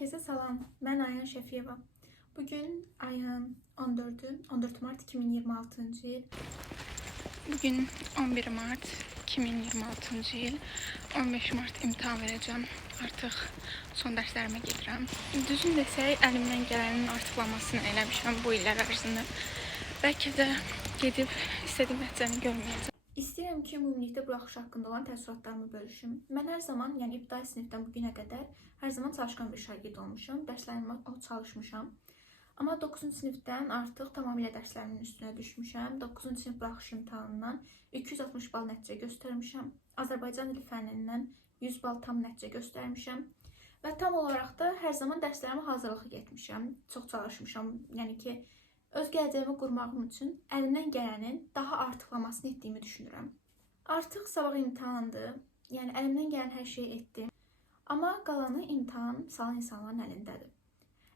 Herkese salam. Ben Ayhan Şefiyeva. Bugün ayın 14 Mart 2026 yıl. Bugün 11 Mart 2026 yıl. 15 Mart imtahan vereceğim. Artık son derslerime gedirəm. Düzün desək, əlimdən gələnin artıqlamasını eləmişəm bu illər ərzində. Bəlkə də gedib istədiyim nəticəni görməyəcəm. İstəyirəm ki, ümumilikdə buraxış haqqında olan təəssüratlarımı bölüşüm. Mən hər zaman, yəni ibtidai sinifdən bugünə qədər hər zaman çalışqan bir şagird olmuşam. Dərslərimə çalışmışam. Amma 9-cu sinifdən artıq tamamilə dərslərimin üstünə düşmüşəm. 9-cu sinif buraxış imtahanından 260 bal nəticə göstərmişəm. Azərbaycan dili fənnindən 100 bal tam nəticə göstərmişəm. Və tam olaraq da hər zaman dərslərimə hazırlığı getmişəm. Çox çalışmışam. Yəni ki, öz gələcəyimi qurmağım üçün əlimdən gələnin daha artıqlamasını etdiyimi düşünürəm. Artıq sabah imtahandır. Yəni əlimdən gələn hər şeyi etdim. Amma qalanı imtahan salan insanların əlindədir.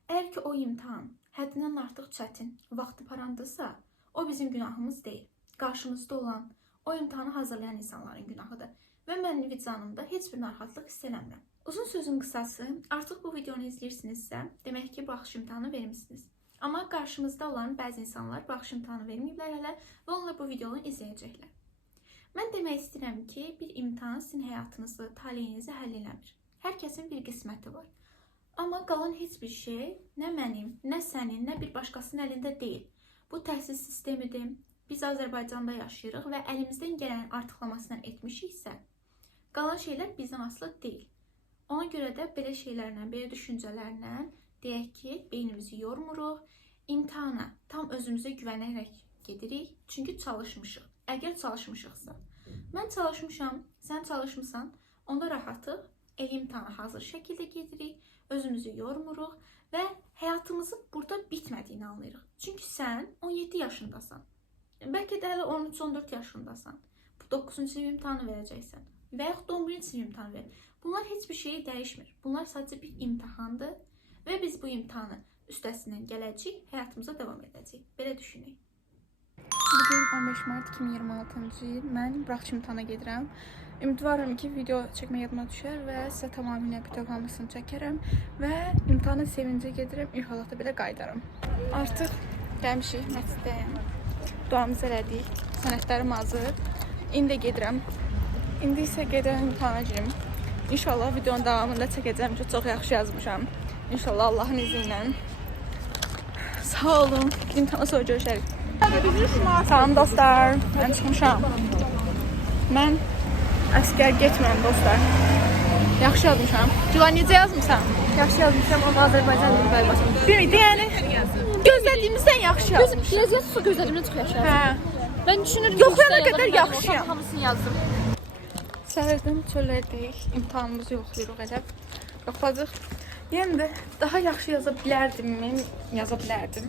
Əgər ki, o imtahan həddindən artıq çətin, vaxtı parandırsa, o bizim günahımız deyil. Qarşımızda olan, o imtahanı hazırlayan insanların günahıdır. Və mənim vicdanımda heç bir narahatlıq hiss eləmirəm. Uzun sözün qısası, artıq bu videonu izləyirsinizsə, demək ki, buraxış imtahanı vermişsiniz. Amma qarşımızda olan bəzi insanlar buraxış imtahanı verməyiblər hələ və onlar bu videonu izləyəcəklər. Mən demək istəyirəm ki, bir imtahan sizin həyatınızı, taleyinizi həll eləmir. Hər kəsin bir qisməti var. Amma qalan heç bir şey nə mənim, nə sənin, nə bir başqasının əlində deyil. Bu təhsil sistemidir. Biz Azərbaycanda yaşayırıq və əlimizdən gələn artıqlamasından etmişiksə, qalan şeylər bizdən asılı deyil. Ona görə də belə şeylərlə, belə düşüncələrlə deyək ki, beynimizi yormuruq, imtahana tam özümüzə güvənərək gedirik, çünki çalışmışıq. Əgər çalışmışıqsa, mən çalışmışam, sən çalışmısan, onda rahatıq, el imtahana hazır şəkildə gedirik, özümüzü yormuruq və həyatımızın burada bitmədiyini anlayırıq. Çünki sən 17 yaşındasan, bəlkə də hələ 13-14 yaşındasan, 9-cu sinif imtahanı verəcəksən və yaxud 11-ci sinif imtahanı ver. Bunlar heç bir şeyi dəyişmir. Bunlar sadəcə bir imtahandır. Və biz bu imtahanı üstəsindən gələcəyik, həyatımıza davam edəcəyik. Belə düşünək. Bugün 15 Mart 2026 yıl. Mən buraxış imtahana gedirəm. Ümidvaram ki, video çəkmək yadıma düşər və sizə tamamilə bütöv hamısını çəkərəm və imtahana sevincə gedirəm. İnşallah da belə qayıdaram. Artıq gəlmişik məsciddəyəm. Duamızı elədik. Sənədlərim hazır. İndi gedirəm. İndi isə gedirəm imtahana girim. İnşallah videonun davamında çəkəcəm ki, çox yaxşı yazmışam. İnşallah Allah'ın izniyle. Sağ olun. İmtihana sonra görüşərik. Salam dostlar. Ben çıxmışam. Mən əskər getmirəm dostlar. Yaxşı yazmışam. Gülan necə yazmışam? Yaxşı yazmışam, amma Azərbaycan dili qaybasım. Bilmirdi yəni. Gözlədiyimizdən yaxşı yazmışam. Biraz yazsa gözlərimdən çox yaxşı yazdım. Hə. Ben düşünürüm. Yoxlayana qədər yaxşıyam. Hamısını yazdım. Səhərdən çöllerdəyik. İmtihanımızı yoxlayırıq elə. Yoxladıq. Yəni də daha yaxşı yaza bilərdimmi? Yaza bilərdim.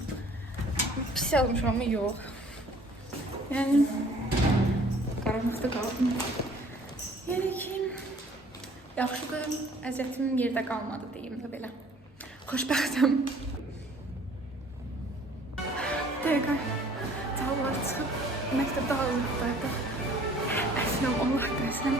Pis yazmışam ama yox. Yəni qaranlıqda qaldım. Yəni ki, yaxşıdır. Əziyyətim yerdə qalmadı deyim də belə. Xoşbəxtəm. Dəqiqə. Cavablar çıxıb məktəbdə ağırlıqdaydı. Əsləm, Allah dərsəm.